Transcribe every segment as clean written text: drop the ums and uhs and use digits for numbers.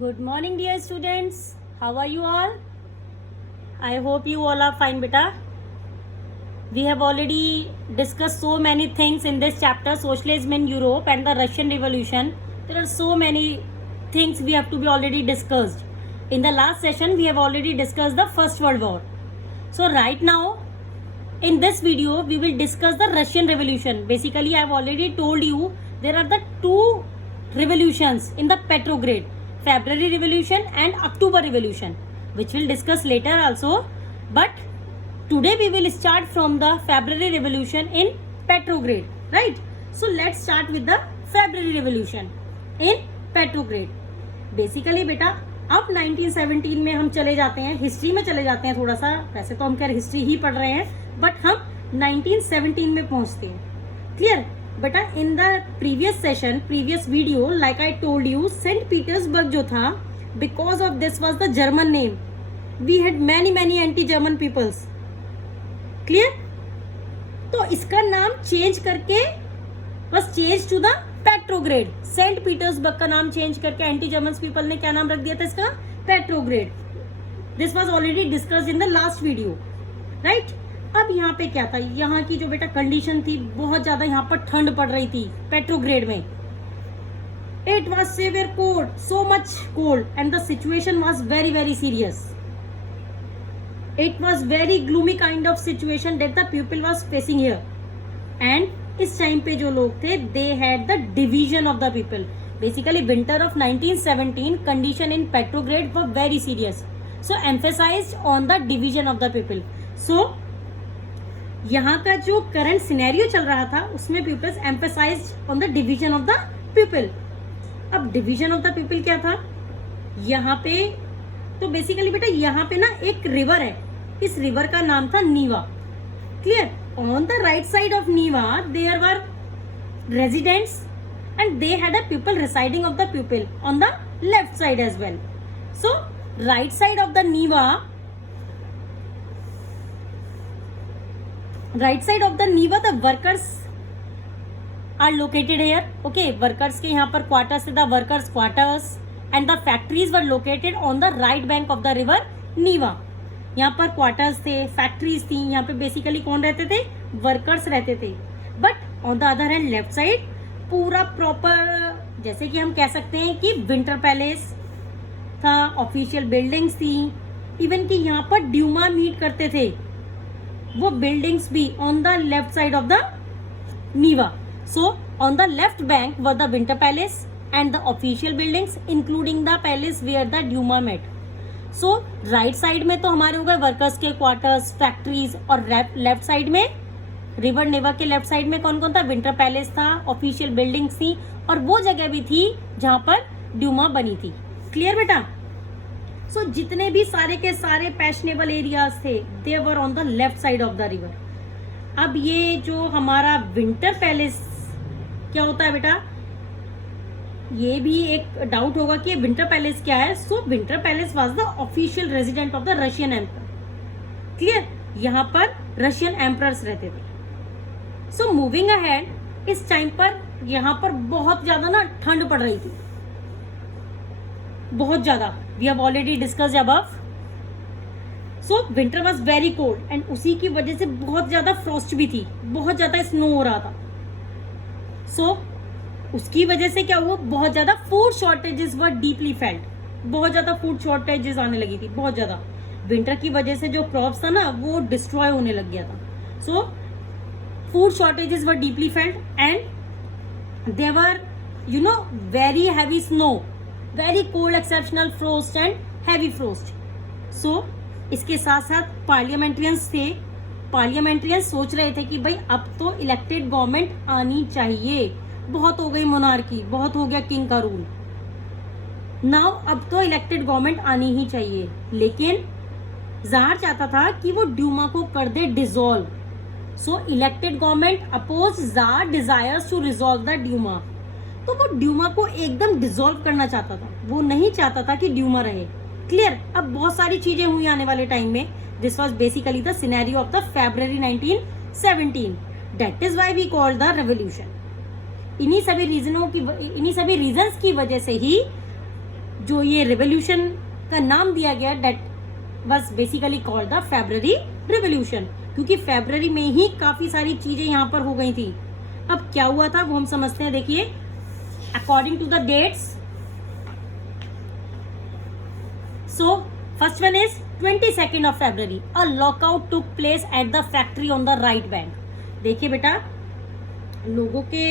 Good morning, dear students. How are you all? I hope you all are fine, beta. We have already discussed so many things in this chapter, socialism in Europe and the Russian Revolution. There are so many things we have to be already discussed. In the last session, we have already discussed the First World War. So right now, in this video, we will discuss the Russian Revolution. Basically, I have already told you there are the two revolutions in the Petrograd. February Revolution and October Revolution, which we'll discuss later also. But today we will start from the February Revolution in Petrograd, right? So let's start with the February Revolution in Petrograd. Basically बेटा अब 1917 में हम चले जाते हैं, history में चले जाते हैं थोड़ा सा. वैसे तो हम खैर हिस्ट्री ही पढ़ रहे हैं, बट हम 1917 में पहुंचते हैं. क्लियर बेटा? In the previous video like I told you, Saint Petersburg जो था, because of this was the German name, we had many anti German peoples. Clear? तो इसका नाम चेंज करके बस change to the Petrograd. Saint Petersburg का नाम change करके एंटी जर्मन पीपल ने क्या नाम रख दिया था इसका? Petrograd. This was already discussed in the last video, right? अब यहाँ पे क्या था, यहाँ की जो बेटा कंडीशन थी, बहुत ज्यादा यहाँ पर ठंड पड़ रही थी पेट्रोग्रेड में. It was severe cold, so much cold, and the situation was very serious. It was very gloomy kind of situation that the people was facing here. And इस टाइम पे जो लोग थे, they had the division of the people. Basically winter of 1917 condition in Petrograd were very serious, so emphasized on the division of the people. So यहाँ का जो current scenario चल रहा था, उसमें peoples emphasised on the division of the people. अब division of the people क्या था यहाँ पे? तो बेसिकली बेटा यहाँ पे ना एक रिवर है, इस रिवर का नाम था Neva. Clear? On the right side of Neva there were residents and they had a people residing of the people on the left side as well. So right side of the Neva, right side of the Neva, the workers are located here. Okay, workers के यहाँ पर quarters थे, the workers quarters, and the factories were located on the right bank of the river Neva. यहाँ पर quarters थे, factories थी. यहाँ पे basically कौन रहते थे? workers रहते थे. But on the other hand left side पूरा proper, जैसे कि हम कह सकते हैं कि winter palace था, official buildings थी, even कि यहाँ पर ड्यूमा मीट करते थे, वो बिल्डिंग्स भी on the left side of the Neva. So on the left bank were the winter palace and the official buildings including the palace where the Duma met. So right side में तो हमारे हो गए workers के quarters, factories, और left side में river Neva के left side में कौन कौन था? विंटर पैलेस था, ऑफिशियल बिल्डिंग्स थी, और वो जगह भी थी जहां पर ड्यूमा बनी थी. क्लियर बेटा? सो जितने भी सारे के सारे फैशनेबल एरियाज थे, they were on the left side of the river. अब ये जो हमारा विंटर पैलेस क्या होता है बेटा? ये भी एक डाउट होगा कि विंटर पैलेस क्या है. So winter palace was the official resident of the Russian emperor. Clear? यहाँ पर रशियन एम्परर्स रहते थे. सो मूविंग अहेड, इस टाइम पर यहाँ पर बहुत ज्यादा ना ठंड पड़ रही थी, बहुत ज्यादा. We have already discussed above. So winter was very cold, and उसी की वजह से बहुत ज्यादा फ्रॉस्ट भी थी, बहुत ज्यादा स्नो हो रहा था. सो उसकी वजह से क्या हुआ? बहुत ज्यादा food shortages were deeply felt. बहुत ज्यादा फूड शॉर्टेजेस आने लगी थी, बहुत ज्यादा. विंटर की वजह से जो क्रॉप्स था ना, वो डिस्ट्रॉय होने लग गया था. So food shortages were deeply felt, and there were very heavy snow, very cold, exceptional frost and heavy frost. So इसके साथ साथ पार्लियामेंट्रियंस थे. पार्लियामेंट्रियंस सोच रहे थे कि भाई अब तो इलेक्टेड गवर्नमेंट आनी चाहिए, बहुत हो गई मोनार्की, बहुत हो गया किंग का रूल. नाउ अब तो इलेक्टेड गवर्नमेंट आनी ही चाहिए. लेकिन जार चाहता था कि वो ड्यूमा को कर दे dissolve. So elected government oppose tsar desires to resolve the Duma. तो वो ड्यूमा को एकदम डिसॉल्व करना चाहता था, वो नहीं चाहता था कि ड्यूमा रहे. क्लियर? अब बहुत सारी चीजें हुई आने वाले टाइम में. This was basically the scenario of the February 1917. That is why we call the revolution. इन्हीं सभी रीजंस की वजह से ही जो ये रिवोल्यूशन का नाम दिया गया that was basically called the February revolution, क्योंकि फेब्रुअरी में ही काफी सारी चीजें यहाँ पर हो गई थी। अब क्या हुआ था वो हम समझते हैं। देखिए, according to the dates, so first one is 22nd of February, a lockout took place at the factory on the right bank. देखिए बेटा, लोगों के,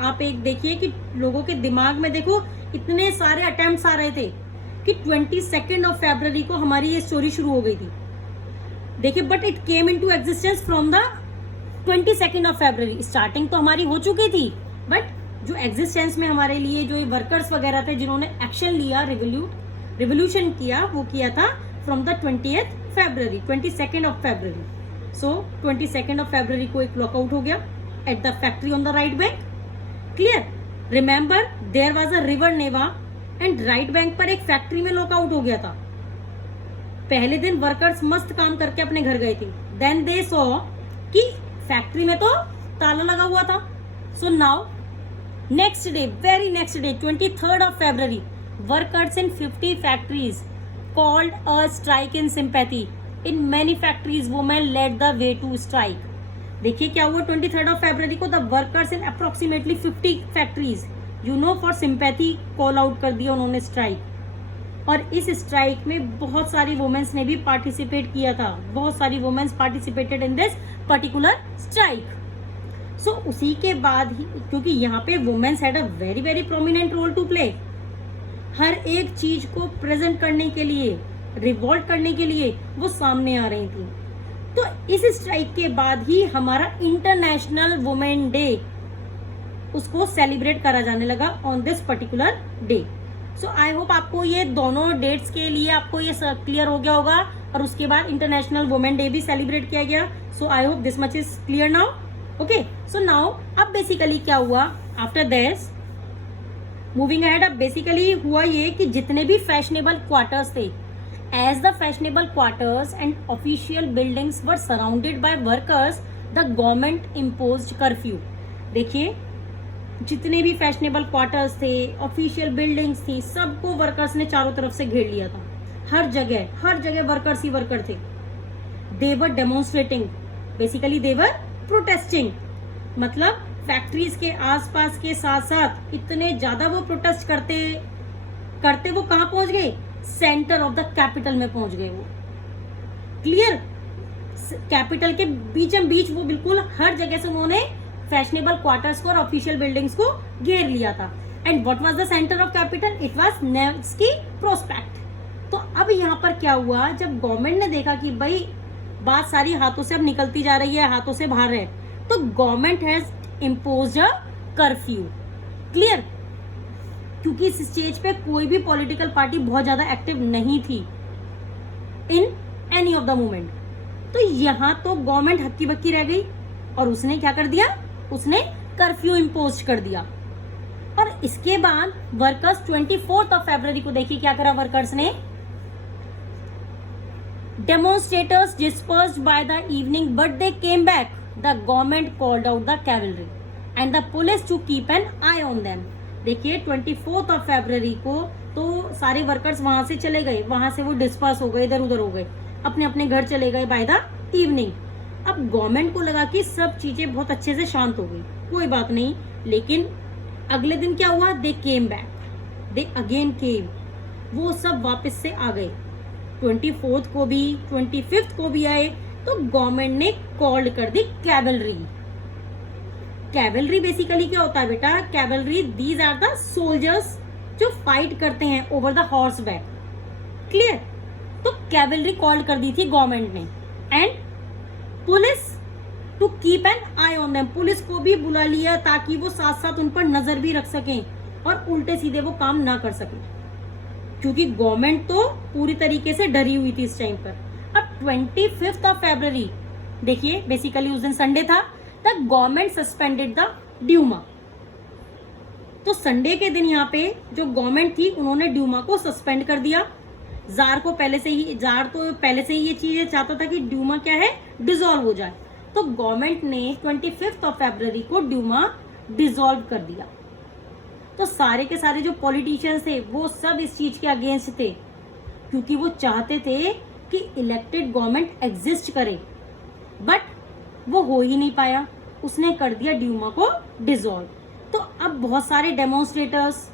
आप एक देखिए कि लोगों के दिमाग में देखो इतने सारे अटेम्प्ट्स आ रहे थे कि 22nd of February को हमारी ये स्टोरी शुरू हो गई थी। देखिए, but it came into existence from the 22nd of February। Starting तो हमारी हो चुकी थी, बट जो एग्जिस्टेंस में हमारे लिए जो वर्कर्स वगैरह थे जिन्होंने एक्शन लिया, रिवोल्यूशन किया, वो किया था from the 20th February, 22nd of February. So 22nd of February को एक लॉकआउट हो गया at the factory on the right bank. Clear? Remember there was a river Neva and right bank पर एक फैक्ट्री में लॉकआउट हो गया था। पहले दिन वर्कर्स मस्त काम करके अपने घर गए थे। देन दे सॉ कि फैक्ट्री में तो ताला लगा हुआ था। So now next day, very next day, 23rd of February, workers in 50 factories called a strike in sympathy. In many factories, women led the way to strike. देखिए क्या हुआ 23rd of February को, the workers in approximately 50 factories, you know, for sympathy call out कर दिया उन्होंने strike। और इस strike में बहुत सारी वुमेन्स ने भी पार्टिसिपेट किया था। बहुत सारी womens participated in this particular strike. So उसी के बाद ही, क्योंकि यहाँ पे womens had a very very prominent role to play, हर एक चीज को प्रेजेंट करने के लिए, रिवॉल्ट करने के लिए वो सामने आ रही थी। तो इस स्ट्राइक के बाद ही हमारा इंटरनेशनल वुमेन डे, उसको सेलिब्रेट करा जाने लगा on this particular day. So I hope आपको ये दोनों डेट्स के लिए आपको ये क्लियर हो गया होगा, और उसके बाद इंटरनेशनल वुमेन डे भी सेलिब्रेट किया गया। So I hope this much is clear now. Okay, so now अब बेसिकली क्या हुआ आफ्टर दिस, मूविंग अहेड, अब बेसिकली हुआ ये कि जितने भी फैशनेबल क्वार्टर्स थे, as the fashionable quarters and official buildings were surrounded by workers, the government imposed curfew. देखिए, जितने भी फैशनेबल क्वार्टर्स थे, ऑफिशियल बिल्डिंग्स थी, सबको वर्कर्स ने चारों तरफ से घेर लिया था। हर जगह वर्कर्स ही वर्कर थे। They were demonstrating, basically they were protesting, मतलब फैक्ट्रीज के आसपास के साथ साथ इतने ज्यादा वो प्रोटेस्ट करते वो कहां पहुंच गए, सेंटर ऑफ द कैपिटल में पहुंच गए वो। क्लियर? कैपिटल के बीचम बीच वो बिल्कुल हर जगह से उन्होंने फैशनेबल क्वार्टर्स को और ऑफिशियल बिल्डिंग्स को घेर लिया था। And what was the centre of capital? It was Nevsky prospect. तो अब यहाँ पर क्या हुआ, जब गवर्नमेंट ने देखा कि भाई बात सारी हाथों से अब निकलती जा रही है, हाथों से बाहर है, तो government has imposed a curfew. Clear? क्योंकि इस स्टेज पे कोई भी पॉलिटिकल पार्टी बहुत ज्यादा एक्टिव नहीं थी in any of the movement. तो यहां तो गवर्नमेंट हक्की बक्की रह गई और उसने क्या कर दिया, उसने कर्फ्यू इम्पोज कर दिया। और इसके बाद वर्कर्स 24th of February को देखिए क्या करा वर्कर्स ने, demonstrators dispersed by the evening but they came back. The government called out the cavalry and the police to keep an eye on them. देखिए 24th of February को तो सारे workers वहां से चले गए, वहां से वो डिस्पर्स हो गए, इधर उधर हो गए, अपने अपने घर चले गए बाय द इवनिंग। अब गवर्नमेंट को लगा कि सब चीजें बहुत अच्छे से शांत हो गई, कोई बात नहीं, लेकिन अगले दिन क्या हुआ, दे came back, they again came, वो सब वापस से आ गए। 24th को भी 25th को भी आए, तो गवर्नमेंट ने कॉल कर दी कैवलरी। कैवलरी बेसिकली क्या होता है बेटा, cavalry these are the soldiers जो फाइट करते हैं over the horse back. Clear? तो कैवलरी कॉल कर दी थी गवर्नमेंट ने। And police to keep an eye on them, police को भी बुला लिया ताकि वो साथ साथ उन पर नजर भी रख सकें और उल्टे सीधे वो काम ना कर सकें, क्योंकि गवर्नमेंट तो पूरी तरीके से डरी हुई थी इस टाइम पर। अब 25th of February देखिए, बेसिकली उस दिन संडे था, the government suspended the Duma. तो संडे के दिन यहाँ पे जो गवर्नमेंट थी उन्होंने ड्यूमा को सस्पेंड कर दिया। जार तो पहले से ही ये चीज चाहता था कि ड्यूमा क्या है, डिसॉल्व हो जाए। तो गवर्नमेंट ने 25th of February को ड्यूमा डिसॉल्व कर दिया। तो सारे के सारे जो पॉलिटिशियंस थे वो सब इस चीज के अगेंस्ट थे, क्योंकि वो चाहते थे कि इलेक्टेड गवर्नमेंट एग्जिस्ट करे, बट वो हो ही नहीं पाया। उसने कर दिया ड्यूमा को डिसॉल्व। तो अब बहुत सारे डेमोन्स्ट्रेटर्स,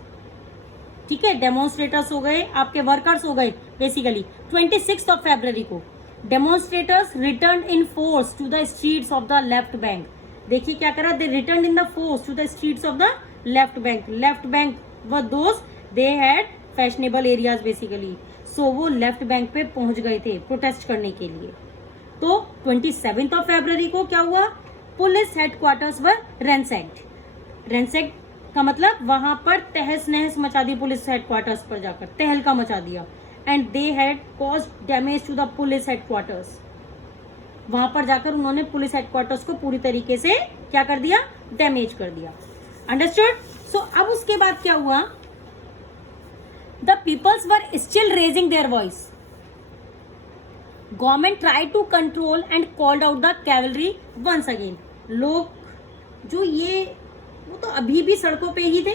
ठीक है, डेमोन्स्ट्रेटर्स हो गए, आपके वर्कर्स हो गए बेसिकली। 26 ऑफ फरवरी को demonstrators return in force to the streets of the left bank. देखिए क्या करा, they return in the force to the streets of the left bank. Left bank were those they had fashionable areas basically. So वो left bank पे पहुंच गए थे protest करने के लिए। तो 27 ऑफ फरवरी को क्या हुआ, पुलिस हेडक्वार्टर्स वर रैंसैक्ड। रैंसैक्ड का मतलब वहां पर तहस नहस मचा दी, पुलिस हेडक्वार्टर्स पर जाकर तहलका मचा दिया। And they had caused damage to the police headquarters. वहां पर जाकर उन्होंने पुलिस हेडक्वार्टर्स को पूरी तरीके से क्या कर दिया, डैमेज कर दिया। अंडरस्टूड? सो अब उसके बाद क्या हुआ, the peoples were still raising their voice. Government try to control and called out the cavalry once again. लोग जो ये वो तो अभी भी सड़कों पे ही थे,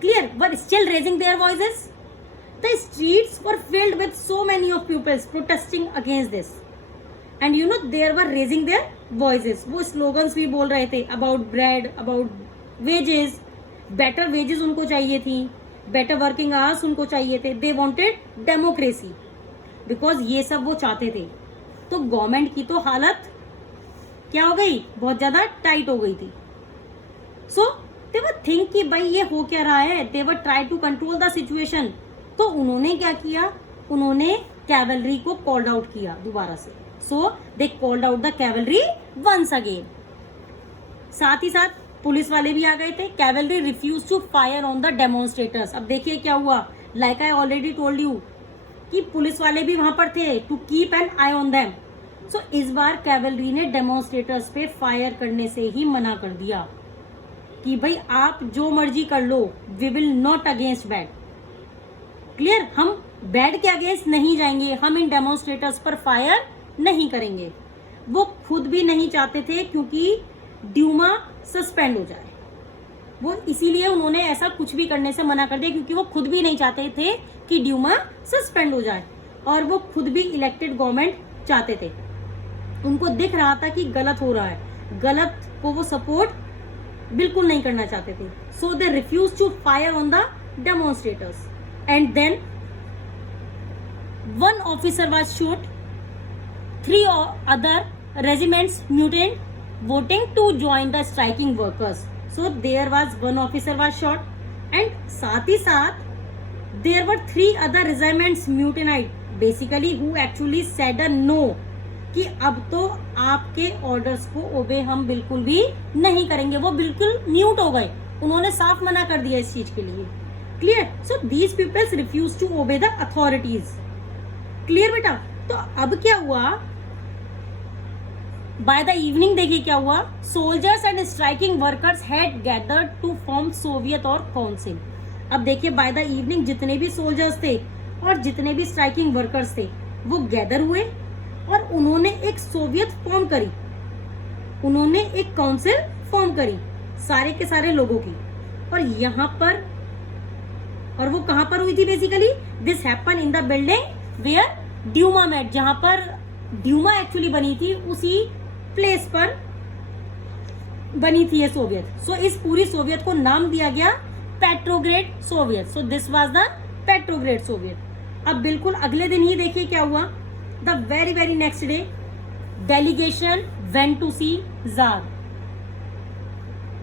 clear, were still raising their voices. The streets were filled with so many of peoples protesting against this, and you know there were raising their voices. वो स्लोगन्स भी बोल रहे थे about bread, about wages, better wages उनको चाहिए थी, better working hours उनको चाहिए थे। दे वांटेड डेमोक्रेसी, बिकॉज ये सब वो चाहते थे। तो गवर्नमेंट की तो हालत क्या हो गई, बहुत ज्यादा टाइट हो गई थी। सो दे वर थिंक कि भाई ये हो क्या रहा है, they were try to control the situation. तो उन्होंने क्या किया, उन्होंने कैवलरी को कॉल्ड आउट किया दोबारा से। So they called out the cavalry once again. साथ ही साथ पुलिस वाले भी आ गए थे। Cavalry refuse to fire on the demonstrators. अब देखिए क्या हुआ, like I already told you कि पुलिस वाले भी वहां पर थे to keep an eye on them. So इस बार कैवलरी ने डेमोन्स्ट्रेटर्स पे फायर करने से ही मना कर दिया कि भाई आप जो मर्जी कर लो, we will not against bad. Clear, हम बैड के अगेंस्ट नहीं जाएंगे, हम इन डेमोन्स्ट्रेटर्स पर फायर नहीं करेंगे। वो खुद भी नहीं चाहते थे क्योंकि ड्यूमा सस्पेंड हो जाए, वो इसीलिए उन्होंने ऐसा कुछ भी करने से मना कर दिया, क्योंकि वो खुद भी नहीं चाहते थे कि ड्यूमा सस्पेंड हो जाए, और वो खुद भी इलेक्टेड गवर्नमेंट चाहते थे। उनको दिख रहा था कि गलत हो रहा है, गलत को वो सपोर्ट बिल्कुल नहीं करना चाहते थे। So they refuse to fire on the demonstrators and then one officer was shot, 3 other regiments mutinied, voting to join the striking workers. So there was one officer was shot, and साथ ही साथ there were 3 other regiments mutinied, basically who actually said a no कि अब तो आपके orders को ओबे हम बिल्कुल भी नहीं करेंगे। वो बिल्कुल म्यूट हो गए, उन्होंने साफ मना कर दिया इस चीज के लिए। Clear? So these peoples refuse to obey the authorities. Clear बेटा? तो अब क्या हुआ, बाय द इवनिंग देखिए क्या हुआ, soldiers and striking workers had gathered to form soviet और काउंसिल। अब देखिए बाय द इवनिंग जितने भी सोल्जर्स थे और जितने भी स्ट्राइकिंग वर्कर्स थे वो गैदर हुए और उन्होंने एक सोवियत फॉर्म करी, उन्होंने एक काउंसिल फॉर्म करी सारे के सारे लोगों की। और यहाँ पर, और वो कहां पर हुई थी basically, this happen in the building where Duma met, जहां पर ड्यूमा एक्चुअली बनी थी उसी प्लेस पर बनी थी ये सोवियत। सो इस पूरी सोवियत को नाम दिया गया Petrograd Soviet. So this was the Petrograd Soviet. अब बिल्कुल अगले दिन ही देखिए क्या हुआ, the very next day delegation went to see tsar.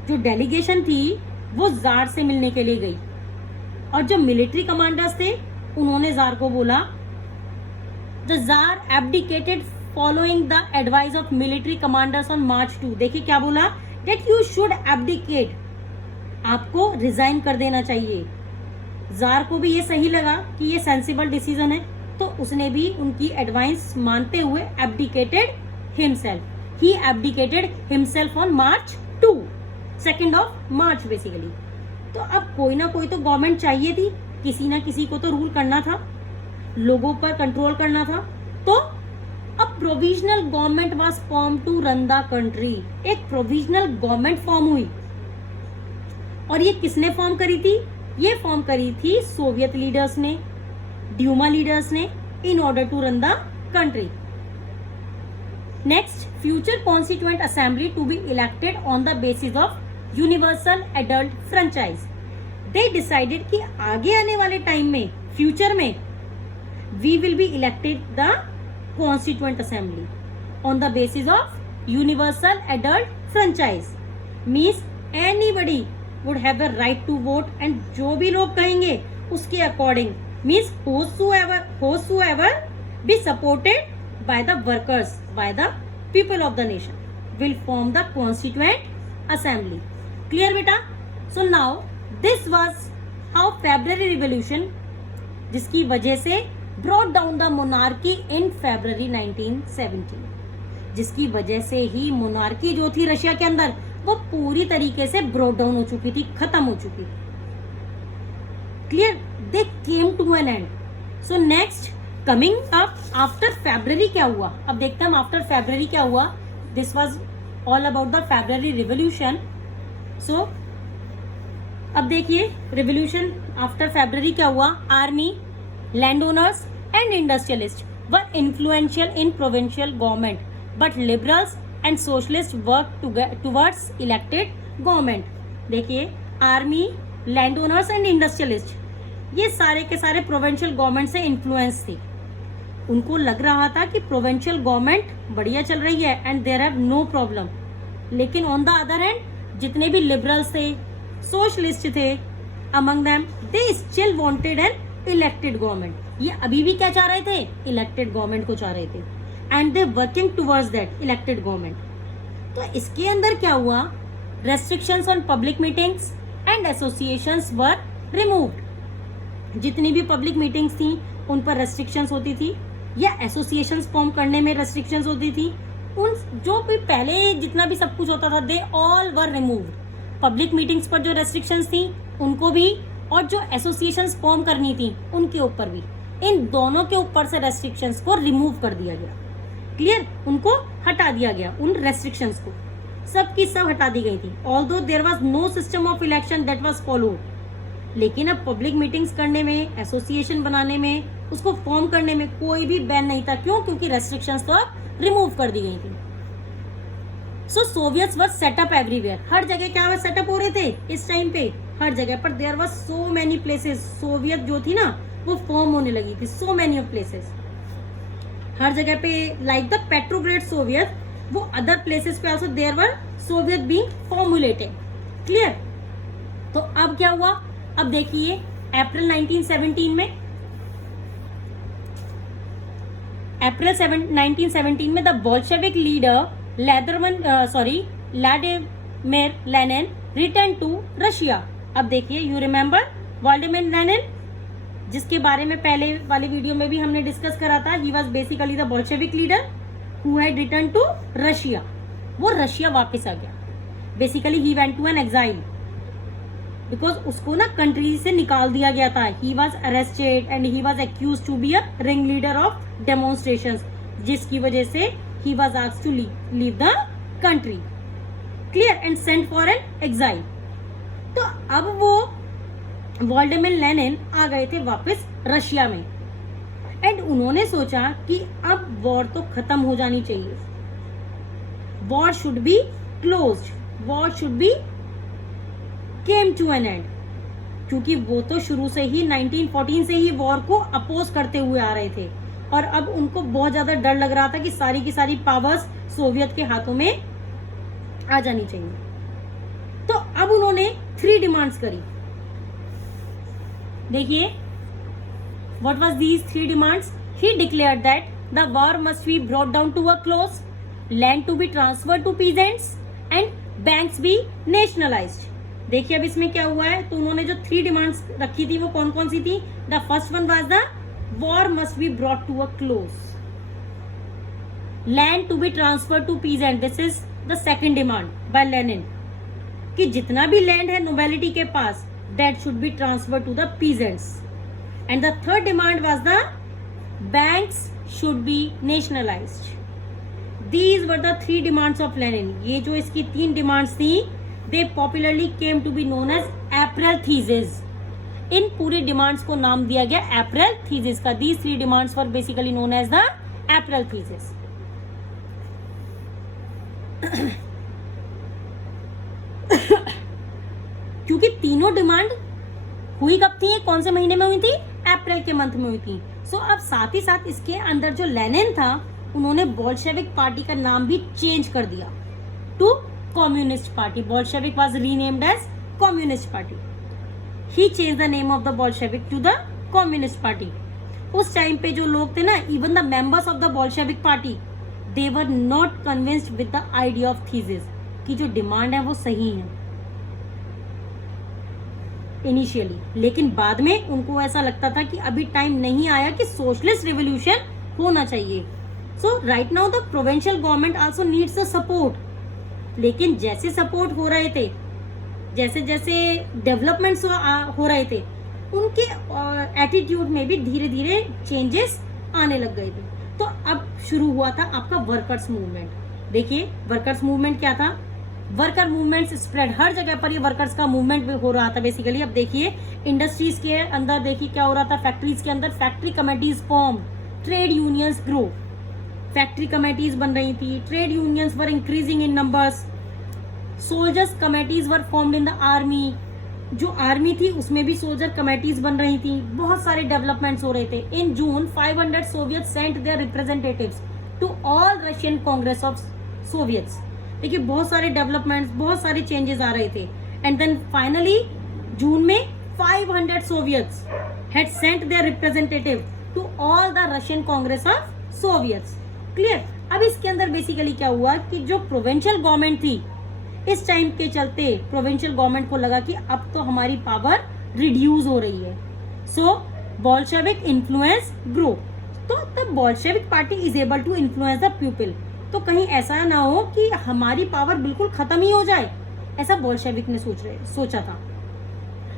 जो डेलीगेशन थी वो जार से मिलने के लिए गई और जो मिलिट्री कमांडर्स थे उन्होंने जार को बोला, the jar abdicated following the advice of military commanders on March 2। देखिए क्या बोला, डेट यू शुड एब्डिकेट, आपको रिजाइन कर देना चाहिए। जार को भी ये सही लगा कि ये सेंसिबल डिसीजन है, तो उसने भी उनकी एडवाइस मानते हुए abdicated himself. He abdicated himself on March 2, 2 of March basically. तो अब कोई ना कोई तो गवर्नमेंट चाहिए थी, किसी ना किसी को तो रूल करना था, लोगों पर कंट्रोल करना था। तो अब provisional government was form to run the country. एक प्रोविजनल गवर्नमेंट फॉर्म हुई और ये किसने फॉर्म करी थी? ये फॉर्म करी थी सोवियत लीडर्स ने, ड्यूमा लीडर्स ने, in order to run the country. Next, future constituent assembly to be elected on the basis of universal adult franchise. They decided कि आगे आने वाले टाइम में, फ्यूचर में, we will be elected the constituent assembly on the basis of universal adult franchise. Means anybody would have the right to vote, and जो भी लोग कहेंगे उसके according, means whosoever be supported by the workers, by the people of the nation, will form the constituent assembly. Clear beta? So now this was how February Revolution, जिसकी वजह से brought down the monarchy in February 1917, जिसकी वजह से ही monarchy जो थी Russia के अंदर वो पूरी तरीके से ब्रोक डाउन हो चुकी थी, खत्म हो चुकी थी. Clear? They came to an end. So next, coming up after February क्या हुआ? अब देखते हैं हम आफ्टर फेब्रुअरी क्या हुआ. This was all about the February revolution. So अब देखिए रिवोल्यूशन आफ्टर फेब्रुअरी क्या हुआ. Army, land owners and industrialist were influential in provincial government, but liberals and socialist work towards elected government. देखिए, army, land owners and industrialist, ये सारे के सारे provincial government से इन्फ्लुएंस थी. उनको लग रहा था कि प्रोविंशियल गवर्नमेंट बढ़िया चल रही है and there have no problem. लेकिन ऑन द अदर हैंड जितने भी लिबरल्स थे, सोशलिस्ट थे, among them they still wanted an elected government. ये अभी भी क्या चाह रहे थे? इलेक्टेड गवर्नमेंट को चाह रहे थे, and they working towards that elected government. तो इसके अंदर क्या हुआ? Restrictions on public meetings and associations were removed. जितनी भी पब्लिक मीटिंग्स थी उन पर रेस्ट्रिक्शंस होती थी, या एसोसिएशंस फॉर्म करने में रेस्ट्रिक्शंस होती थी. उन जो भी पहले जितना भी सब कुछ होता था, they all were removed. Public meetings पर जो रेस्ट्रिक्शंस थी उनको भी, और जो एसोसिएशंस फॉर्म करनी थी उनके ऊपर भी, इन दोनों के ऊपर से रेस्ट्रिक्शंस को रिमूव कर दिया गया. क्लियर? उनको हटा दिया गया, उन रेस्ट्रिक्शंस को सब की सब हटा दी गई थी. Although there was no system of election that was followed. लेकिन अब पब्लिक मीटिंग्स करने में, एसोसिएशन बनाने में, उसको फॉर्म करने में कोई भी बैन नहीं था. क्यों? क्योंकि रेस्ट्रिक्शंस तो अब रिमूव कर दी गई थी. सो सोवियट्स वर सेटअप एवरीवेयर. हर जगह क्या सेटअप हो रहे थे इस टाइम पे? हर जगह पर. There was so many places. Soviet जो थी ना वो फॉर्म होने लगी थी. सो मेनी ऑफ प्लेसेस हर जगह पे, लाइक द पेट्रोग्रेड सोवियत, वो अदर प्लेसेस पे also there were soviet being formulated. Clear? तो अब क्या हुआ? अब देखिए अप्रैल 1917 में, अप्रैल 1917 में the Bolshevik leader Vladimir Lenin return to Russia. अब देखिए, यू रिमेम्बर व्लादिमीर लेनिन, जिसके बारे में पहले वाले वीडियो में भी हमने डिस्कस करा था. He was basically the Bolshevik leader who had return to Russia. वो रशिया वापस आ गया. Basically he went to an exile, because उसको ना कंट्री से निकाल दिया गया था. He was arrested and he was accused to be a ring leader of demonstrations, जिसकी वजह से he was asked to leave the country. Clear? And sent for an exile. तो अब वो व्लादिमीर लेनिन आ गए थे वापस रशिया में, एंड उन्होंने सोचा कि अब वॉर तो खत्म हो जानी चाहिए. War should be closed, war should be came to an end. क्योंकि वो तो शुरू से ही 1914 से ही वॉर को अपोज करते हुए आ रहे थे, और अब उनको बहुत ज्यादा डर लग रहा था कि सारी की सारी पावर्स सोवियत के हाथों में आ जानी चाहिए. तो अब उन्होंने 3 डिमांड्स करी. देखिए, what was these 3 demands? He declared that the war must be brought down to a close, land to be transferred to peasants, and banks be nationalized. देखिए अब इसमें क्या हुआ है. तो उन्होंने जो 3 डिमांड्स रखी थी वो कौन कौन सी थी? The first one was the war must be brought to a close, land to be transferred to peasants. This is the second demand by Lenin, कि जितना भी लैंड है नोबेलिटी के पास, that should be transferred to the peasants. And the third demand was the banks should be nationalized. These were the 3 demands of Lenin. ये जो इसकी 3 demands थी, they popularly came to be known as April thesis. इन पूरी demands को नाम दिया गया अप्रैल थीसिस का। These 3 demands were basically known as the April thesis. क्योंकि तीनों डिमांड हुई कब थी, कौन से महीने में हुई थी, अप्रैल के मंथ में हुई थी। सो अब साथ ही साथ इसके अंदर जो लेनिन था उन्होंने बोल्शेविक पार्टी का नाम भी चेंज कर दिया to communist party. Bolshevik was renamed as communist party. He change the name of the Bolshevik to the communist party. उस टाइम पे जो लोग थे ना, even the members of the Bolshevik party, they were not convinced with the idea of thesis कि जो demand है वो सही है इनिशियली। लेकिन बाद में उनको ऐसा लगता था कि अभी टाइम नहीं आया कि सोशलिस्ट रिवोल्यूशन होना चाहिए। So right now the provincial government also needs the support. लेकिन जैसे सपोर्ट हो रहे थे, जैसे जैसे डेवलपमेंट्स हो रहे थे, उनके एटीट्यूड में भी धीरे धीरे चेंजेस आने लग गए थे। तो अब शुरू हुआ था आपका वर्कर्स मूवमेंट। देखिए वर्कर्स मूवमेंट क्या था, वर्कर मूवमेंट स्प्रेड, हर जगह पर ये वर्कर्स का मूवमेंट भी हो रहा था बेसिकली। अब देखिए इंडस्ट्रीज के अंदर देखिए क्या हो रहा था, फैक्ट्रीज के अंदर factory committees form, trade unions grow, factory committees बन रही थी, trade unions were increasing in numbers, soldiers committees were formed in the army. जो आर्मी थी उसमें भी सोल्जर कमेटीज बन रही थी। बहुत सारे डेवलपमेंट्स हो रहे थे। In June 500 soviet sent their representatives to all Russian congress of soviets. देखिए बहुत सारे डेवलपमेंट्स, बहुत सारे चेंजेस आ रहे थे। एंड देन फाइनली जून में 500 soviets had sent their representative to all the Russian congress of soviets. Clear. अब इसके अंदर बेसिकली क्या हुआ कि जो प्रोविंशियल गवर्नमेंट थी, इस टाइम के चलते प्रोविंशियल गवर्नमेंट को लगा कि अब तो हमारी पावर रिड्यूस हो रही है। So Bolshevik influence grow. तो तब Bolshevik party is able to influence the people. तो कहीं ऐसा ना हो कि हमारी पावर बिल्कुल खत्म ही हो जाए, ऐसा बोल्शेविक ने सोचा था।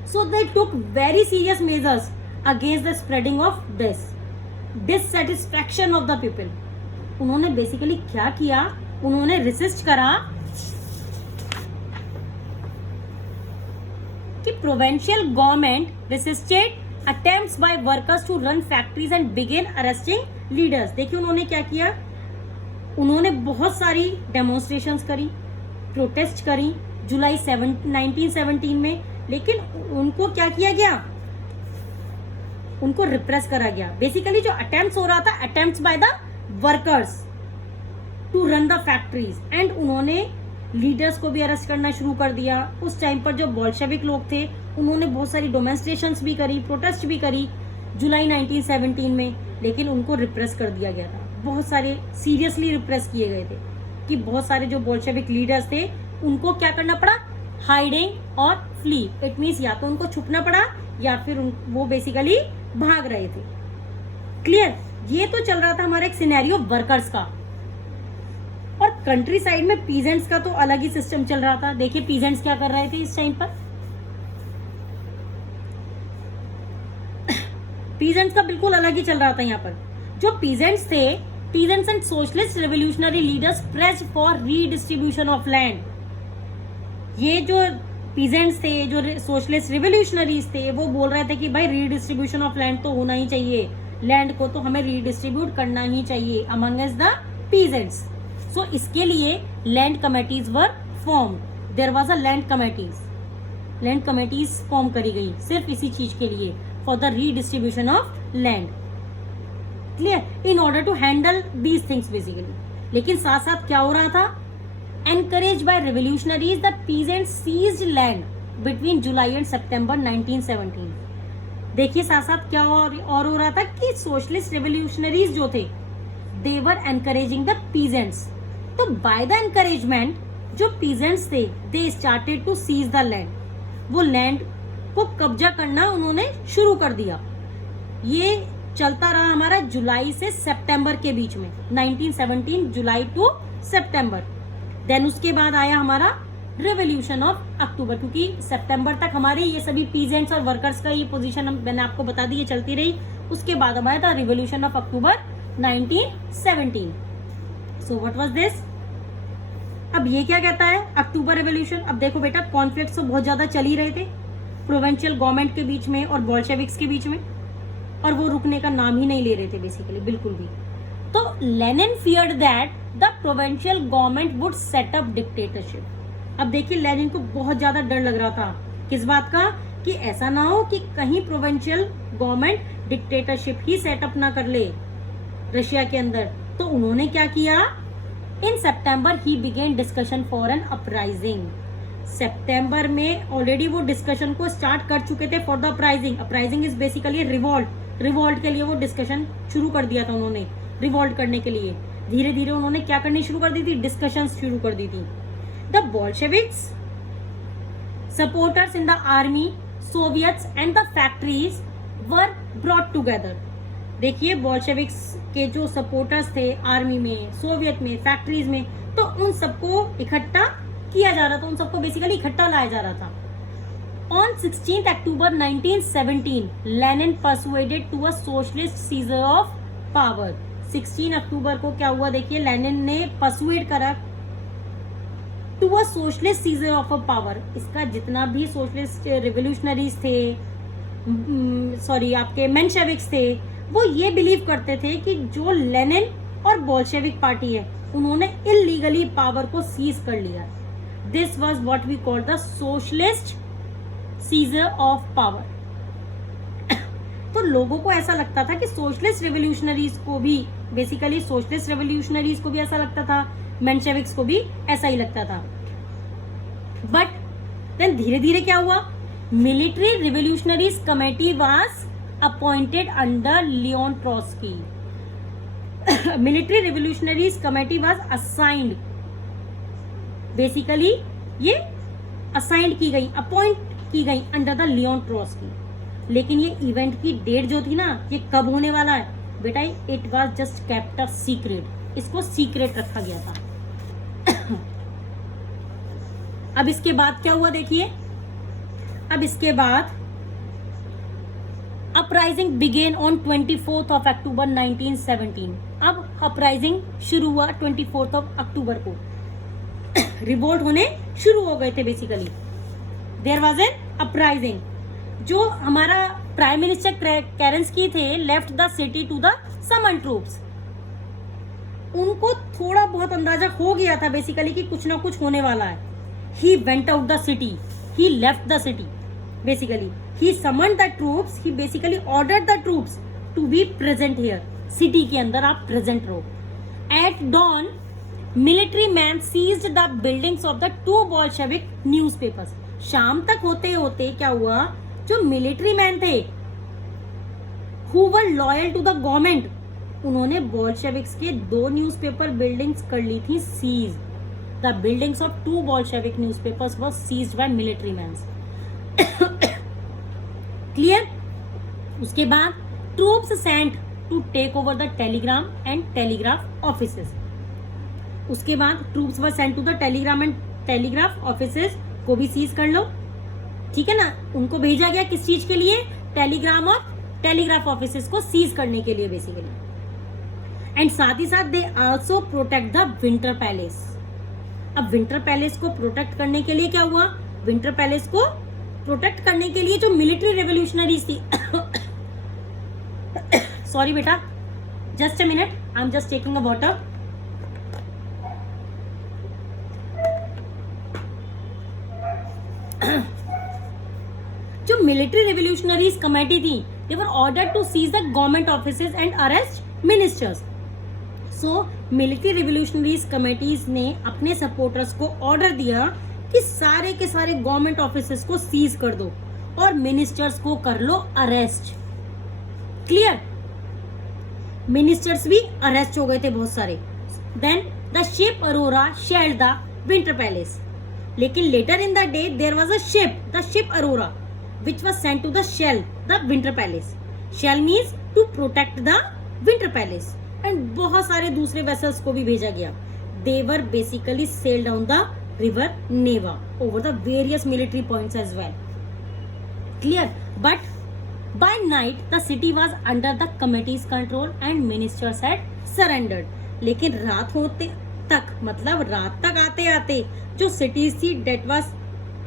So they took very serious measures against the spreading of dissatisfaction of the people. उन्होंने बेसिकली क्या किया, उन्होंने रेसिस्ट करा कि provincial government resisted attempts by workers to run factories and begin arresting leaders. देखिए उन्होंने क्या किया, उन्होंने बहुत सारी डेमोन्स्ट्रेशंस करी, प्रोटेस्ट करी जुलाई 1917 में। लेकिन उनको क्या किया गया, उनको रिप्रेस करा गया। बेसिकली जो अटेम्प्ट्स हो रहा था, attempts by the workers to run the factories, and उन्होंने लीडर्स को भी अरेस्ट करना शुरू कर दिया। उस टाइम पर जो बोल्शेविक लोग थे उन्होंने बहुत सारी डेमोन्स्ट्रेशंस भी करी, प्रोटेस्ट भी करी जुलाई 1917 में। लेकिन उनको रिप्रेस कर दिया गया था, बहुत सारे सीरियसली रिप्रेस किए गए थे कि बहुत सारे जो बोल्शेविक लीडर्स थे उनको क्या करना पड़ा, हाइडिंग और फ्ली। इट मीन्स या तो उनको छुपना पड़ा या फिर वो बेसिकली भाग रहे थे। क्लियर। ये तो चल रहा था हमारा एक सिनेरियो वर्कर्स का। और कंट्री साइड में पीजेंट्स का तो अलग ही सिस्टम चल रहा था। देखिए पीजेंट्स क्या कर रहे थे इस टाइम पर, पीजेंट्स का बिल्कुल अलग ही चल रहा था। यहाँ पर जो पीजेंट्स थे, peasants and socialist revolutionary leaders pressed for redistribution of land. ये जो पीजेंट्स थे, जो सोशलिस्ट रिवोल्यूशनरीज थे, वो बोल रहे थे कि भाई रीडिस्ट्रीब्यूशन ऑफ लैंड तो होना ही चाहिए, लैंड को तो हमें रीडिस्ट्रीब्यूट करना ही चाहिए अमंगस द पीजेंट्स। सो इसके लिए land committees were form, there was a land committees form करी गई सिर्फ इसी चीज के लिए, for the redistribution of land. Clear. In order to handle these things basically. लेकिन साथ साथ क्या हो रहा था, encouraged by revolutionaries, the peasants seized land between July and September 1917. देखिए साथ साथ क्या और हो रहा था कि सोशलिस्ट रेवोल्यूशनरीज जो थे, they were encouraging the peasants. तो by the encouragement जो peasants थे, they started to seize the land. वो लैंड को कब्जा करना उन्होंने शुरू कर दिया। ये चलता रहा हमारा जुलाई से सितंबर के बीच में, 1917 जुलाई टू सितंबर। देन उसके बाद आया हमारा रेवोल्यूशन ऑफ अक्टूबर, क्योंकि सितंबर तक हमारे ये सभी पीजेंट्स और वर्कर्स का ये पोजीशन मैंने आपको बता दी, ये चलती रही। उसके बाद हमारा था revolution of October 1917। So what was this. अब ये क्या कहता है, अक्टूबर रेवोल्यूशन। अब देखो बेटा, कॉन्फ्लिक्ट्स तो बहुत ज्यादा चल ही रहे थे। प्रोविंशियल गवर्नमेंट के बीच में और बोल्शेविक्स के बीच में, और वो रुकने का नाम ही नहीं ले रहे थे बेसिकली, बिल्कुल भी। तो Lenin feared that the provincial government would set up dictatorship. अब देखिए लेनिन को बहुत ज्यादा डर लग रहा था किस बात का, कि ऐसा ना हो कि कहीं प्रोविंशियल गवर्नमेंट डिक्टेटरशिप ही सेटअप ना कर ले रशिया के अंदर। तो उन्होंने क्या किया, इन सितंबर ही began discussion for an uprising. सितंबर में ऑलरेडी वो डिस्कशन को स्टार्ट कर चुके थे for the uprising. Uprising is basically revolt. Revolt के लिए वो डिस्कशन शुरू कर दिया था उन्होंने, रिवॉल्ट करने के लिए। धीरे धीरे उन्होंने क्या करनी शुरू कर दी थी, डिस्कशन शुरू कर दी थी। The Bolsheviks supporters in the army, Soviets and the factories were brought together. देखिए बोल्शेविक्स के जो सपोर्टर्स थे आर्मी में, सोवियत में, फैक्ट्रीज में, तो उन सबको इकट्ठा किया जा रहा था, उन सबको बेसिकली इकट्ठा लाया जा रहा था। On 16th October 1917, Lenin persuaded to a socialist seizure of power. 16 अक्टूबर को क्या हुआ देखिए, लेनिन ने परसुएड करा to a socialist seizure of a power. इसका जितना भी सोशलिस्ट रिवोल्यूशनरीज थे, सॉरी आपके मेंशेविक्स थे, वो ये बिलीव करते थे कि जो लेनिन और बोल्शेविक पार्टी है उन्होंने इलीगली पावर को सीज कर लिया। This was what we call the socialist seizure of power. तो लोगों को ऐसा लगता था कि सोशलिस्ट रिवोल्यूशनरीज को भी, बेसिकली सोशलिस्ट रिवोल्यूशनरीज को भी ऐसा लगता था, मेंशेविक्स को भी ऐसा ही लगता था। बट देन धीरे धीरे क्या हुआ, military revolutionaries committee was appointed under Leon Trotsky. Military revolutionaries committee was assigned, basically ये असाइंड की गई, अपॉइंट की गई अंडर द लियोन ट्रॉट्स्की। लेकिन ये इवेंट की डेट जो थी ना, ये कब होने वाला है बेटा, it was just kept a secret. इसको सीक्रेट रखा गया था। अब इसके बाद क्या हुआ देखिए, अब इसके बाद uprising began on 24th of October 1917। अब अपराइजिंग शुरू हुआ 24th of अक्टूबर को। रिवोल्ट होने शुरू हो गए थे basically. There was an uprising. जो हमारा प्राइम मिनिस्टर केरेंस्की थे, left the city to the summon troops. उनको थोड़ा बहुत अंदाजा हो गया था बेसिकली कि कुछ ना कुछ होने वाला है। He went out the city, he left the city basically. He summoned the troops, he basically ordered the troops to be present here. City के अंदर आप प्रेजेंट रहो। At dawn military man seized the buildings of the 2 Bolshevik newspapers. शाम तक होते होते क्या हुआ, जो मिलिट्री मैन थे who were loyal to the government, उन्होंने बोल्शेविक्स के 2 न्यूज़पेपर बिल्डिंग्स कर ली थी seize. The buildings of 2 Bolshevik newspapers were seized by military man. Clear. उसके बाद troops sent to take over the telegram and telegraph offices. उसके बाद troops were sent to the telegram and telegraph offices को भी seize कर लो, ठीक है ना। उनको भेजा गया किस चीज के लिए, टेलीग्राम और टेलीग्राफ ऑफिसेस को सीज करने के लिए बेसिकली। एंड साथ ही साथ they also protect the winter palace. अब विंटर पैलेस को प्रोटेक्ट करने के लिए क्या हुआ, विंटर पैलेस को प्रोटेक्ट करने के लिए जो मिलिट्री रेवोल्यूशनरीज थी सॉरी बेटा, just a minute, I am just taking a water. जो मिलिट्री रेवोल्यूशनरीज कमेटी थी, they were ordered to seize the government offices and arrest ministers. So military revolutionaries committees ने अपने सपोर्टर्स को order दिया कि सारे के सारे गवर्नमेंट ऑफिसेस को सीज कर दो और मिनिस्टर्स को कर लो अरेस्ट। क्लियर। मिनिस्टर्स भी अरेस्ट हो गए थे बहुत सारे। Then the ship Aurora shelled the winter palace. लेकिन later in the day there was a ship, the ship Aurora, which was sent to the shell, the winter palace. Shell means to protect the winter palace. And बहुत सारे दूसरे vessels को भी भेजा गया. They were basically sailed down the river Neva over the various military points as well. Clear? But by night the city was under the committee's control and ministers had surrendered. लेकिन रात होते तक, मतलब रात तक आते आते जो cities थी that was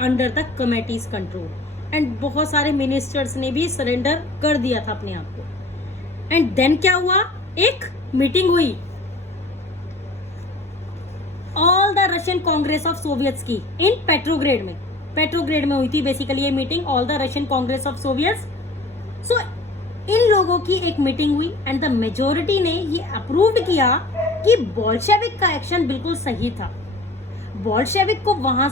under the committee's control. And बहुत सारे मिनिस्टर्स ने भी सरेंडर कर दिया था अपने आप को। एंड देन क्या हुआ, एक मीटिंग हुई all the Russian congress of Soviets की इन पेट्रोग्रेड में हुई थी बेसिकली ये meeting, all the Russian congress of Soviets. So इन लोगों की एक मीटिंग हुई एंड द मेजोरिटी ने ये अप्रूव्ड किया कि बोल्शेविक का एक्शन बिल्कुल सही था, बोल्शेविक को वहां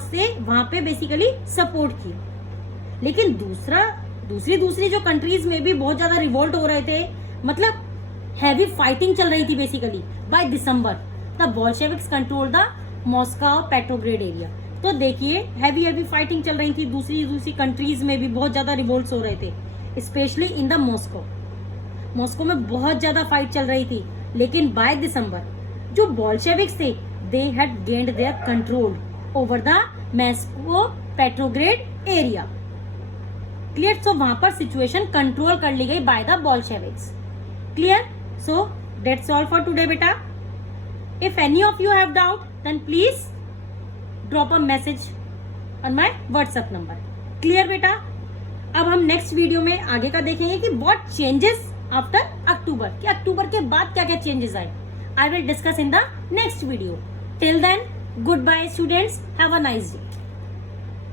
पे बेसिकली सपोर्ट किया। लेकिन दूसरी जो कंट्रीज में भी बहुत ज्यादा रिवोल्ट हो रहे थे, मतलब हैवी फाइटिंग चल रही थी basically. By December the Bolsheviks control the Moscow Petrograd area. तो देखिए हैवी फाइटिंग चल रही थी, दूसरी कंट्रीज में भी बहुत ज्यादा रिवोल्ट्स हो रहे थे, स्पेशली इन द मॉस्को में बहुत ज्यादा फाइट चल रही थी। लेकिन बाय दिसंबर जो बोल्शेविक्स थे they had gained their control over the Moscow Petrograd area. Clear? So वहां पर सिचुएशन कंट्रोल कर ली गई by the Bolsheviks. Clear? So that's all for today बेटा। If any of you have doubt then please drop a message on my WhatsApp number. Clear बेटा? अब हम next video में आगे का देखेंगे कि व्हाट चेंजेस आफ्टर अक्टूबर, कि अक्टूबर के बाद क्या क्या चेंजेस आए। I will discuss in the next video. Till then goodbye students, have a nice day.